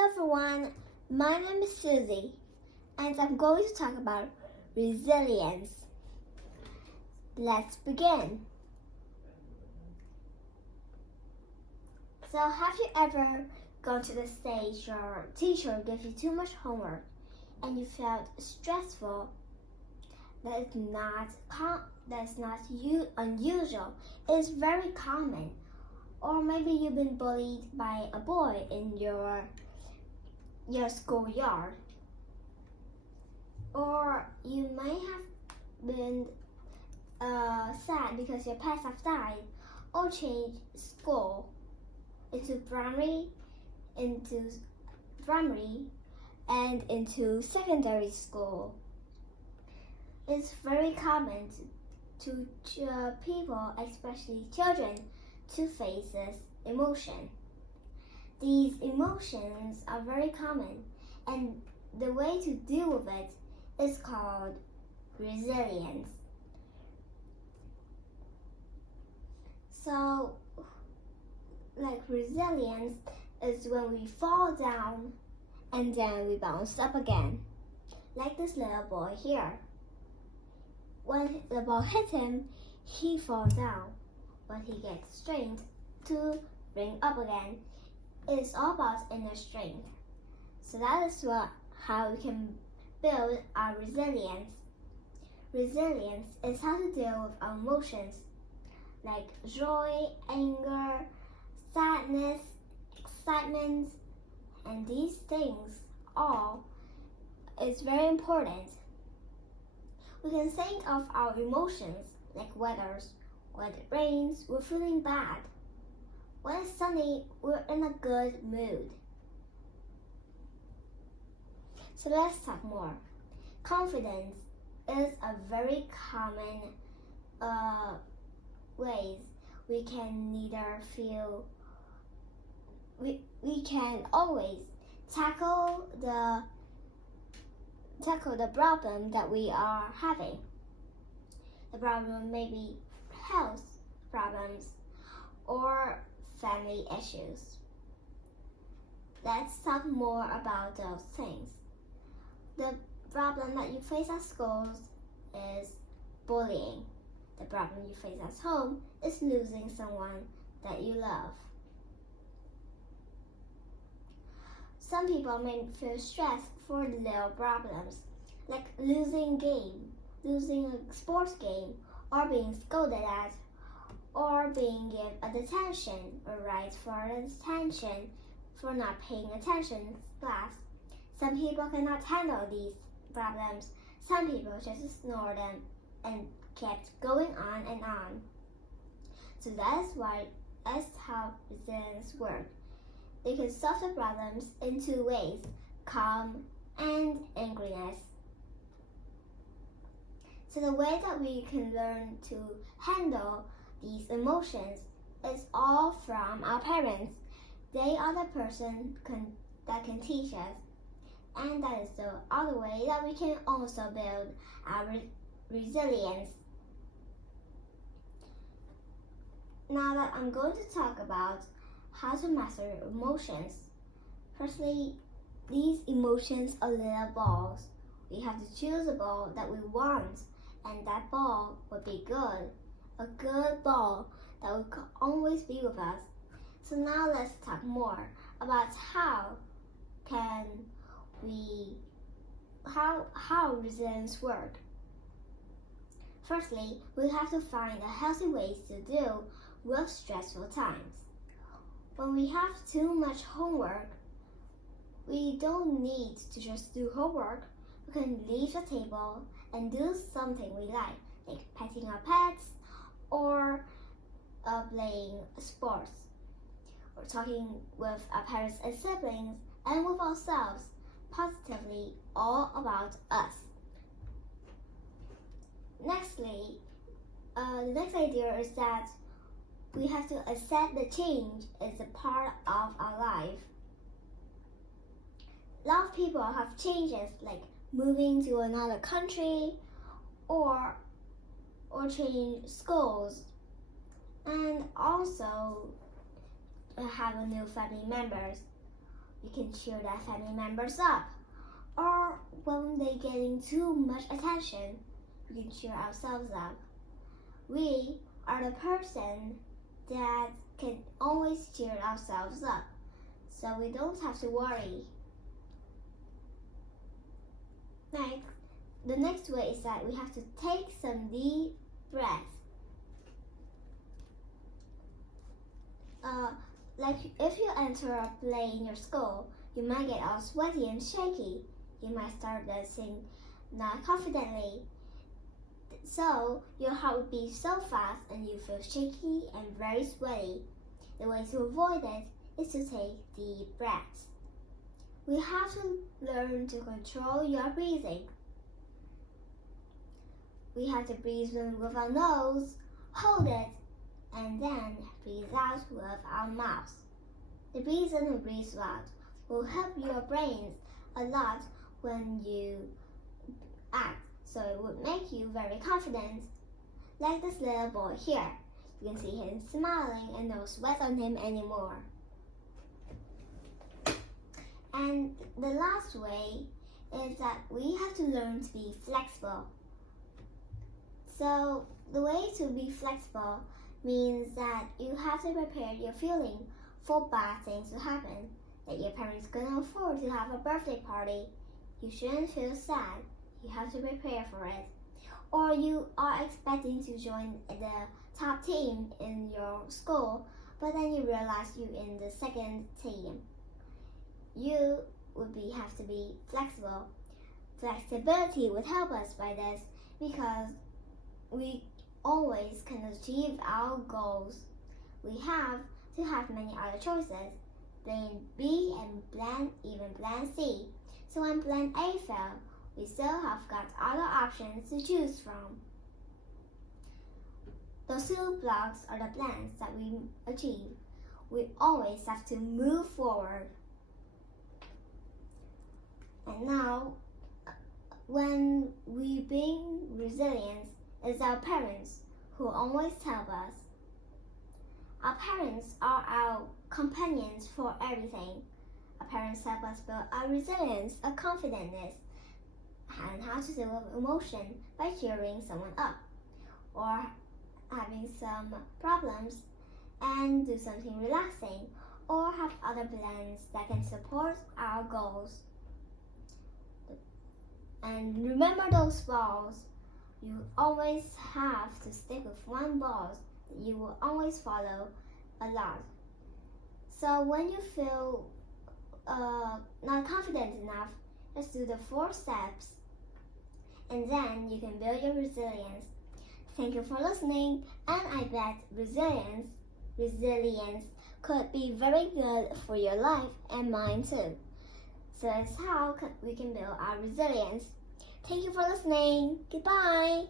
Hello everyone, my name is Susie and I'm going to talk about resilience. Let's begin. So have you ever gone to the stage your teacher gave you too much homework and you felt stressful? That's not unusual. It's very common. Or maybe you've been bullied by a boy in your schoolyard. Or you may have been sad because your pets have died, or changed school into primary and into secondary school. It's very common to people, especially children, to face this emotion. These emotions are very common, and the way to deal with it is called resilience. So, resilience is when we fall down and then we bounce up again. Like this little boy here. When the ball hits him, he falls down, but he gets strength to bring up again. It's all about inner strength. So that is how we can build our resilience. Resilience is how to deal with our emotions like joy, anger, sadness, excitement, and these things all is very important. We can think of our emotions like weathers. When it rains, we're feeling bad. When it's sunny, we're in a good mood. So let's talk more. Confidence is a very common ways we can we can always tackle the problem that we are having. The problem may be health problems or family issues. Let's talk more about those things. The problem that you face at schools is bullying. The problem you face at home is losing someone that you love. Some people may feel stressed for little problems, like losing a sports game, or being scolded at, or being given a detention, or right for a detention for not paying attention in class. Some people cannot handle these problems. Some people just ignore them and kept going on and on. So that's how resilience works. They can solve the problems in two ways: calm and angriness. So the way that we can learn to handle these emotions is all from our parents. They are the person that can teach us. And that is the other way that we can also build our resilience. Now that I'm going to talk about how to master emotions. Firstly, these emotions are little balls. We have to choose a ball that we want, and that ball would be good. A good ball that will always be with us. So now let's talk more about how resilience work. Firstly, we have to find a healthy ways to deal with stressful times. When we have too much homework, we don't need to just do homework. We can leave the table and do something we like petting our pets or playing sports, or talking with our parents and siblings and with ourselves positively all about us. Nextly, the next idea is that we have to accept the change is a part of our life. A lot of people have changes like moving to another country or change schools, and also have a new family members. we can cheer their family members up. Or when they're getting too much attention, we can cheer ourselves up. We are the person that can always cheer ourselves up, so we don't have to worry. The next way is that we have to take some deep breaths. Like if you enter a play in your school, you might get all sweaty and shaky. You might start dancing not confidently. So your heart will beat so fast and you feel shaky and very sweaty. The way to avoid it is to take deep breaths. We have to learn to control your breathing. We have to breathe in with our nose, hold it, and then breathe out with our mouth. The breathe in and breathe out will help your brains a lot when you act, so it would make you very confident. Like this little boy here. You can see him smiling and no sweat on him anymore. And the last way is that we have to learn to be flexible. So the way to be flexible means that you have to prepare your feeling for bad things to happen. That your parents couldn't afford to have a birthday party. You shouldn't feel sad. You have to prepare for it. Or you are expecting to join the top team in your school, but then you realize you're in the second team. You would have to be flexible. Flexibility would help us by this because we always can achieve our goals. We have to have many other choices. Plan B and even plan C. So when plan A failed, we still have got other options to choose from. Those two blocks are the plans that we achieve. We always have to move forward. And now, when we bring resilience, it's our parents who always help us. Our parents are our companions for everything. Our parents help us build our resilience, our confidence, and how to deal with emotion by cheering someone up, or having some problems and do something relaxing, or have other plans that can support our goals. And remember those balls. You always have to stick with one ball that you will always follow a lot. So when you feel not confident enough, just do the 4 steps and then you can build your resilience. Thank you for listening, and I bet resilience could be very good for your life and mine too. So that's how we can build our resilience. Thank you for listening. Goodbye.